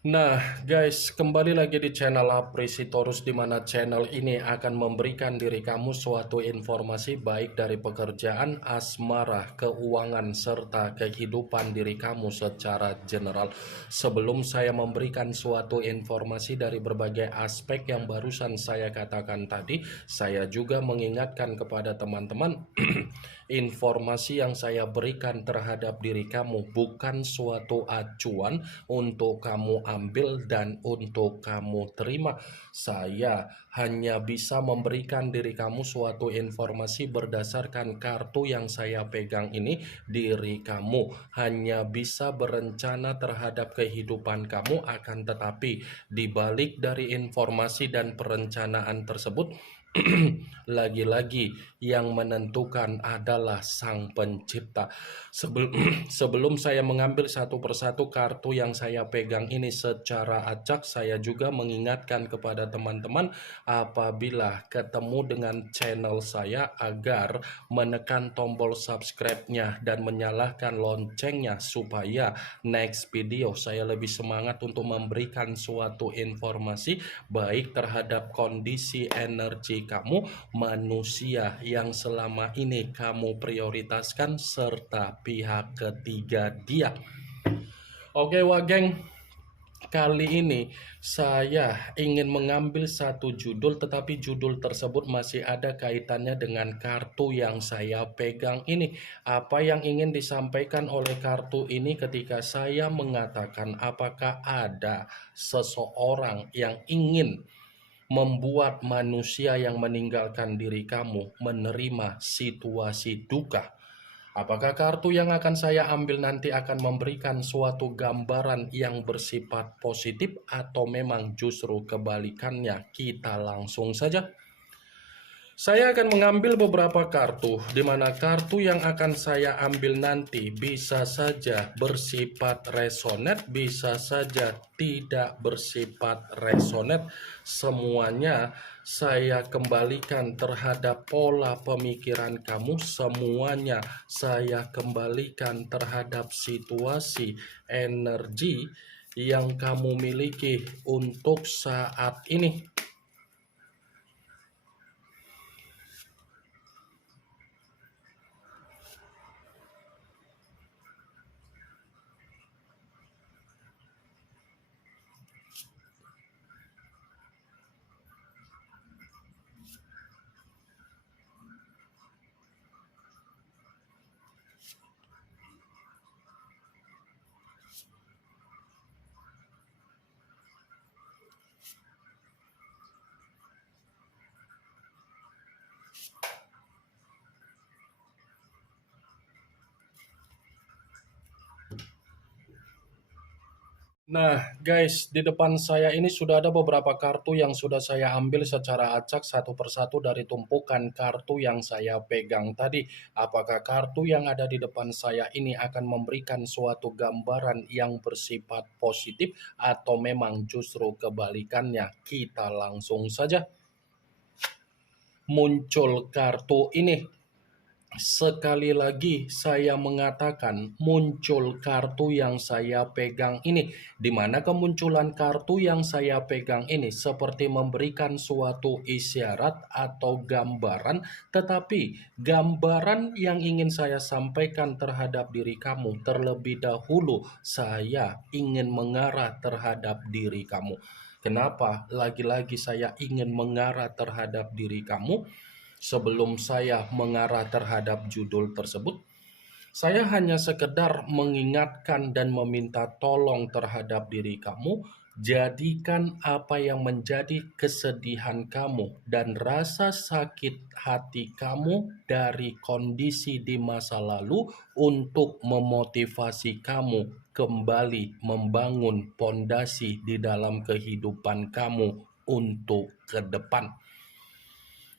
Nah, guys, kembali lagi di channel Apresitorus, di mana channel ini akan memberikan diri kamu suatu informasi baik dari pekerjaan, asmara, keuangan, serta kehidupan diri kamu secara general. Sebelum saya memberikan suatu informasi dari berbagai aspek yang barusan saya katakan tadi, saya juga mengingatkan kepada teman-teman informasi yang saya berikan terhadap diri kamu bukan suatu acuan untuk kamu ambil dan untuk kamu terima. Saya hanya bisa memberikan diri kamu suatu informasi berdasarkan kartu yang saya pegang ini. Diri kamu hanya bisa berencana terhadap kehidupan kamu, akan tetapi dibalik dari informasi dan perencanaan tersebut, lagi-lagi yang menentukan adalah Sang Pencipta. Sebelum saya mengambil satu persatu kartu yang saya pegang ini secara acak, saya juga mengingatkan kepada teman-teman apabila ketemu dengan channel saya agar menekan tombol subscribe-nya dan menyalakan loncengnya supaya next video saya lebih semangat untuk memberikan suatu informasi baik terhadap kondisi energi kamu, manusia yang selama ini kamu prioritaskan, serta pihak ketiga dia. Oke, Wageng, kali ini saya ingin mengambil satu judul, tetapi judul tersebut masih ada kaitannya dengan kartu yang saya pegang ini. Apa yang ingin disampaikan oleh kartu ini ketika saya mengatakan apakah ada seseorang yang ingin membuat manusia yang meninggalkan diri kamu menerima situasi duka? Apakah kartu yang akan saya ambil nanti akan memberikan suatu gambaran yang bersifat positif atau memang justru kebalikannya? Kita langsung saja. Saya akan mengambil beberapa kartu, di mana kartu yang akan saya ambil nanti bisa saja bersifat resonate, bisa saja tidak bersifat resonate. Semuanya saya kembalikan terhadap pola pemikiran kamu, semuanya saya kembalikan terhadap situasi energi yang kamu miliki untuk saat ini. Nah, guys, di depan saya ini sudah ada beberapa kartu yang sudah saya ambil secara acak satu persatu dari tumpukan kartu yang saya pegang tadi. Apakah kartu yang ada di depan saya ini akan memberikan suatu gambaran yang bersifat positif atau memang justru kebalikannya? Kita langsung saja. Muncul kartu ini. Sekali lagi saya mengatakan muncul kartu yang saya pegang ini, di mana kemunculan kartu yang saya pegang ini seperti memberikan suatu isyarat atau gambaran, tetapi gambaran yang ingin saya sampaikan terhadap diri kamu terlebih dahulu, saya ingin mengarah terhadap diri kamu. Kenapa lagi-lagi saya ingin mengarah terhadap diri kamu? Sebelum saya mengarah terhadap judul tersebut, saya hanya sekedar mengingatkan dan meminta tolong terhadap diri kamu. Jadikan apa yang menjadi kesedihan kamu dan rasa sakit hati kamu dari kondisi di masa lalu untuk memotivasi kamu kembali membangun pondasi di dalam kehidupan kamu untuk ke depan.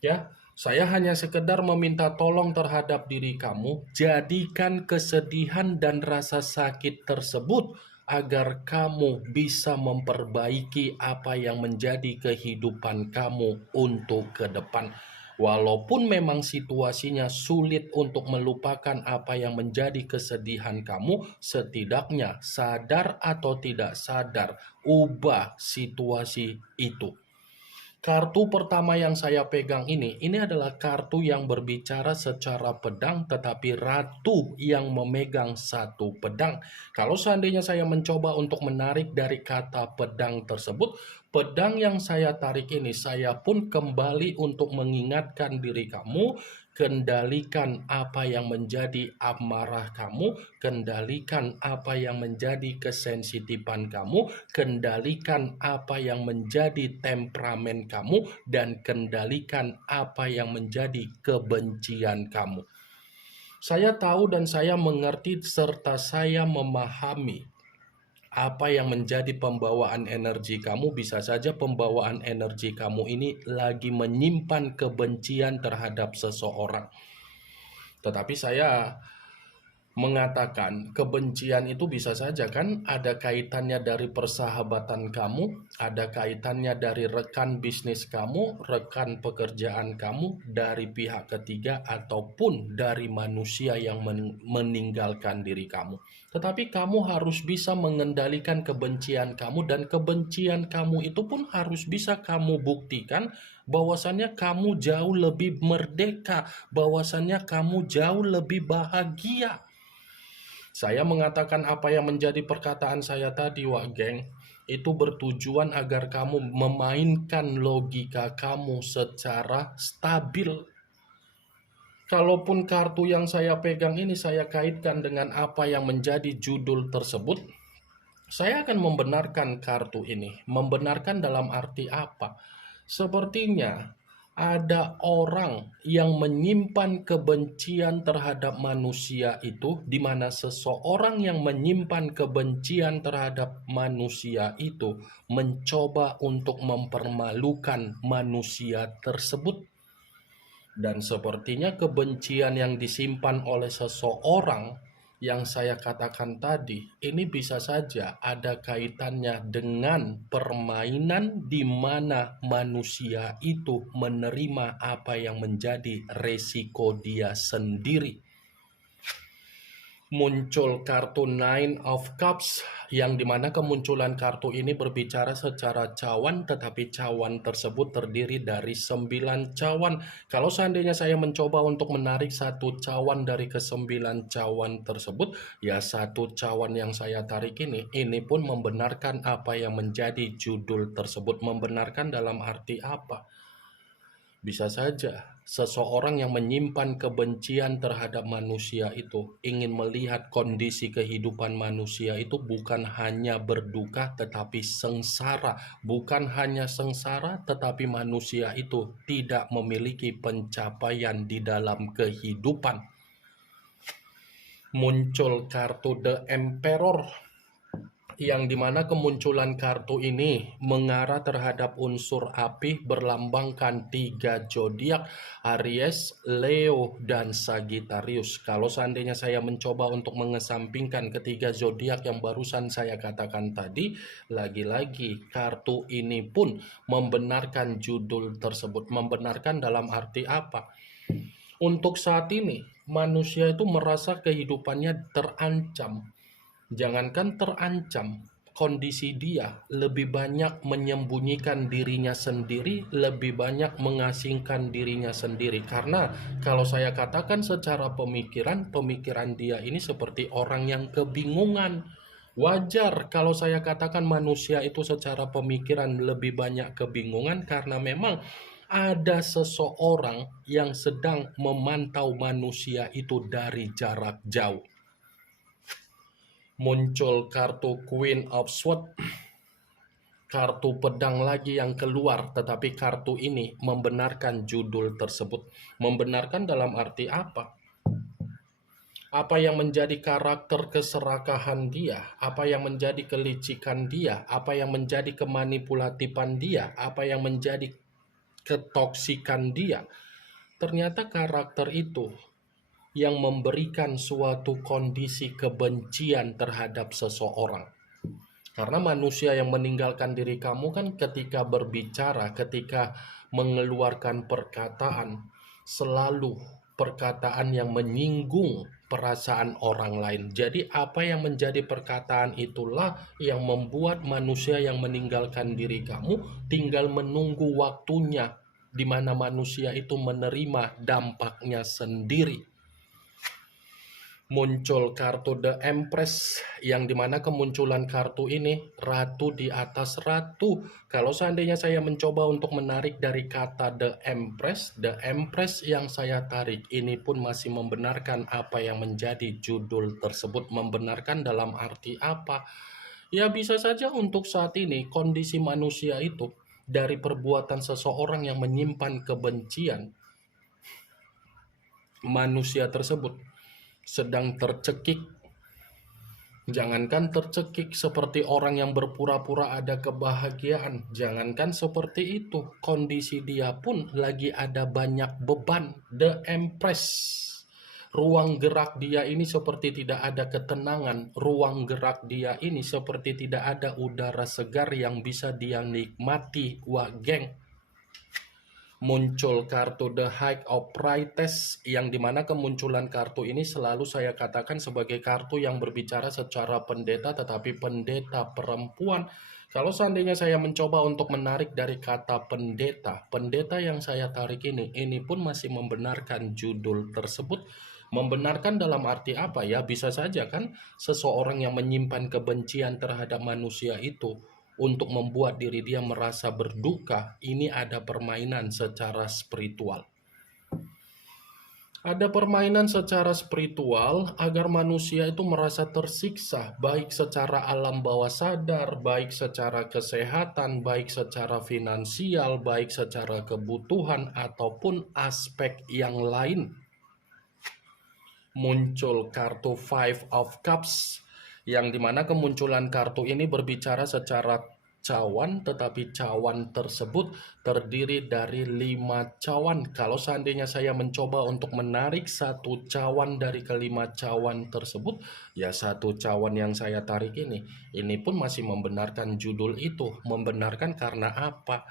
Ya, saya hanya sekedar meminta tolong terhadap diri kamu, jadikan kesedihan dan rasa sakit tersebut agar kamu bisa memperbaiki apa yang menjadi kehidupan kamu untuk ke depan. Walaupun memang situasinya sulit untuk melupakan apa yang menjadi kesedihan kamu, setidaknya sadar atau tidak sadar, ubah situasi itu. Kartu pertama yang saya pegang ini adalah kartu yang berbicara secara pedang, tetapi ratu yang memegang satu pedang. Kalau seandainya saya mencoba untuk menarik dari kata pedang tersebut, pedang yang saya tarik ini, saya pun kembali untuk mengingatkan diri kamu, kendalikan apa yang menjadi amarah kamu, kendalikan apa yang menjadi kesensitifan kamu, kendalikan apa yang menjadi temperamen kamu, dan kendalikan apa yang menjadi kebencian kamu. Saya tahu dan saya mengerti serta saya memahami apa yang menjadi pembawaan energi kamu. Bisa saja pembawaan energi kamu ini lagi menyimpan kebencian terhadap seseorang. Tetapi saya mengatakan kebencian itu bisa saja kan ada kaitannya dari persahabatan kamu, ada kaitannya dari rekan bisnis kamu, rekan pekerjaan kamu, dari pihak ketiga, ataupun dari manusia yang meninggalkan diri kamu. Tetapi kamu harus bisa mengendalikan kebencian kamu, dan kebencian kamu itu pun harus bisa kamu buktikan bahwasannya kamu jauh lebih merdeka, bahwasannya kamu jauh lebih bahagia. Saya mengatakan apa yang menjadi perkataan saya tadi, Wak Geng, itu bertujuan agar kamu memainkan logika kamu secara stabil. Kalaupun kartu yang saya pegang ini saya kaitkan dengan apa yang menjadi judul tersebut, saya akan membenarkan kartu ini. Membenarkan dalam arti apa? Sepertinya ada orang yang menyimpan kebencian terhadap manusia itu, di mana seseorang yang menyimpan kebencian terhadap manusia itu mencoba untuk mempermalukan manusia tersebut. Dan sepertinya kebencian yang disimpan oleh seseorang yang saya katakan tadi, ini bisa saja ada kaitannya dengan permainan di mana manusia itu menerima apa yang menjadi resiko dia sendiri. Muncul kartu Nine of Cups, yang dimana kemunculan kartu ini berbicara secara cawan, tetapi cawan tersebut terdiri dari 9 cawan. Kalau seandainya saya mencoba untuk menarik satu cawan dari ke-9 cawan tersebut, ya satu cawan yang saya tarik ini pun membenarkan apa yang menjadi judul tersebut. Membenarkan dalam arti apa? Bisa saja seseorang yang menyimpan kebencian terhadap manusia itu ingin melihat kondisi kehidupan manusia itu bukan hanya berduka tetapi sengsara. Bukan hanya sengsara tetapi manusia itu tidak memiliki pencapaian di dalam kehidupan. Muncul kartu The Emperor, yang dimana kemunculan kartu ini mengarah terhadap unsur api, berlambangkan 3 zodiak, Aries, Leo, dan Sagittarius. Kalau seandainya saya mencoba untuk mengesampingkan ketiga zodiak yang barusan saya katakan tadi, lagi-lagi kartu ini pun membenarkan judul tersebut. Membenarkan dalam arti apa? Untuk saat ini manusia itu merasa kehidupannya terancam. Jangankan terancam, kondisi dia lebih banyak menyembunyikan dirinya sendiri, lebih banyak mengasingkan dirinya sendiri. Karena kalau saya katakan secara pemikiran dia ini seperti orang yang kebingungan. Wajar kalau saya katakan manusia itu secara pemikiran lebih banyak kebingungan, karena memang ada seseorang yang sedang memantau manusia itu dari jarak jauh. Muncul kartu Queen of Swords, kartu pedang lagi yang keluar, tetapi kartu ini membenarkan judul tersebut. Membenarkan dalam arti apa? Apa yang menjadi karakter keserakahan dia, apa yang menjadi kelicikan dia, apa yang menjadi kemanipulatifan dia, apa yang menjadi ketoksikan dia. Ternyata karakter itu yang memberikan suatu kondisi kebencian terhadap seseorang. Karena manusia yang meninggalkan diri kamu kan ketika berbicara, ketika mengeluarkan perkataan, selalu perkataan yang menyinggung perasaan orang lain. Jadi apa yang menjadi perkataan itulah yang membuat manusia yang meninggalkan diri kamu tinggal menunggu waktunya di mana manusia itu menerima dampaknya sendiri. Muncul kartu The Empress, yang dimana kemunculan kartu ini ratu di atas ratu. Kalau seandainya saya mencoba untuk menarik dari kata The Empress yang saya tarik ini pun masih membenarkan apa yang menjadi judul tersebut. Membenarkan dalam arti apa? Ya bisa saja untuk saat ini kondisi manusia itu dari perbuatan seseorang yang menyimpan kebencian, manusia tersebut sedang tercekik. Jangankan tercekik seperti orang yang berpura-pura ada kebahagiaan, jangankan seperti itu, kondisi dia pun lagi ada banyak beban. The Empress, ruang gerak dia ini seperti tidak ada ketenangan, ruang gerak dia ini seperti tidak ada udara segar yang bisa dia nikmati. Wah geng, muncul kartu The High of Priestess, yang dimana kemunculan kartu ini selalu saya katakan sebagai kartu yang berbicara secara pendeta, tetapi pendeta perempuan. Kalau seandainya saya mencoba untuk menarik dari kata pendeta, pendeta yang saya tarik ini pun masih membenarkan judul tersebut. Membenarkan dalam arti apa ya? Bisa saja kan seseorang yang menyimpan kebencian terhadap manusia itu untuk membuat diri dia merasa berduka, ini ada permainan secara spiritual. Ada permainan secara spiritual agar manusia itu merasa tersiksa, baik secara alam bawah sadar, baik secara kesehatan, baik secara finansial, baik secara kebutuhan, ataupun aspek yang lain. Muncul kartu Five of Cups, yang dimana kemunculan kartu ini berbicara secara cawan, tetapi cawan tersebut terdiri dari 5 cawan. Kalau seandainya saya mencoba untuk menarik satu cawan dari kelima cawan tersebut, ya satu cawan yang saya tarik ini pun masih membenarkan judul itu. Membenarkan karena apa?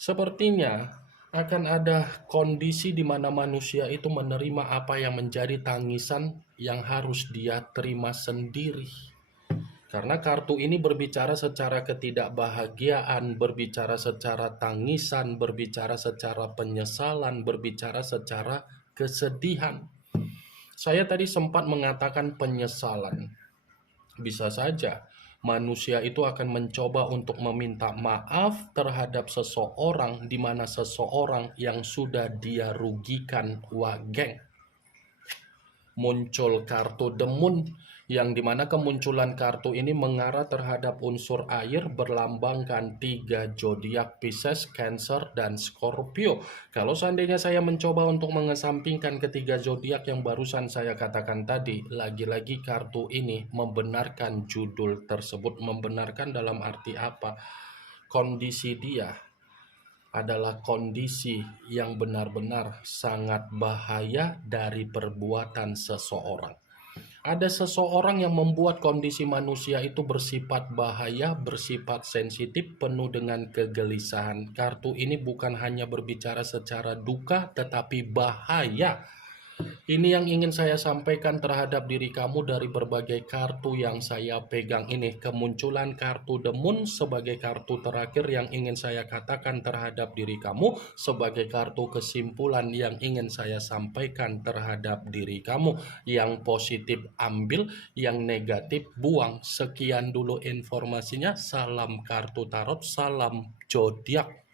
Sepertinya akan ada kondisi di mana manusia itu menerima apa yang menjadi tangisan yang harus dia terima sendiri. Karena kartu ini berbicara secara ketidakbahagiaan, berbicara secara tangisan, berbicara secara penyesalan, berbicara secara kesedihan. Saya tadi sempat mengatakan penyesalan. Bisa saja manusia itu akan mencoba untuk meminta maaf terhadap seseorang di mana seseorang yang sudah dia rugikan. Wah geng, muncul kartu The Moon, yang dimana kemunculan kartu ini mengarah terhadap unsur air, berlambangkan 3 zodiak Pisces, Cancer, dan Scorpio. Kalau seandainya saya mencoba untuk mengesampingkan ketiga zodiak yang barusan saya katakan tadi, lagi-lagi kartu ini membenarkan judul tersebut. Membenarkan dalam arti apa? Kondisi dia adalah kondisi yang benar-benar sangat bahaya dari perbuatan seseorang. Ada seseorang yang membuat kondisi manusia itu bersifat bahaya, bersifat sensitif, penuh dengan kegelisahan. Kartu ini bukan hanya berbicara secara duka, tetapi bahaya. Ini yang ingin saya sampaikan terhadap diri kamu dari berbagai kartu yang saya pegang ini. Kemunculan kartu The Moon sebagai kartu terakhir yang ingin saya katakan terhadap diri kamu, sebagai kartu kesimpulan yang ingin saya sampaikan terhadap diri kamu. Yang positif ambil, yang negatif buang. Sekian dulu informasinya. Salam kartu tarot, salam zodiak.